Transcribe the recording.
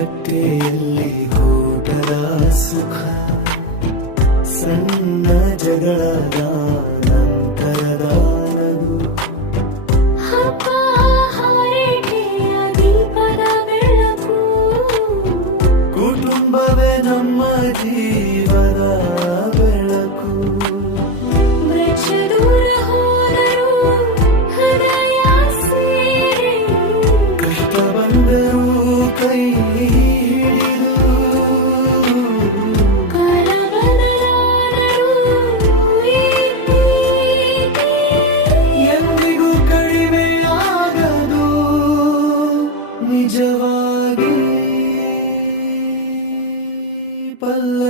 ಅಲ್ಲಿ ಊಟದ ಸುಖ. ಸಣ್ಣ ಜಗಳದ ನಂತರದ ನಗು ಹಬ್ಬ ಹಾರೈಕೆಯ ದೀಪದ ಬೆಳಕು. ಕುಟುಂಬವೇ ನಮ್ಮ ಜೀವದ people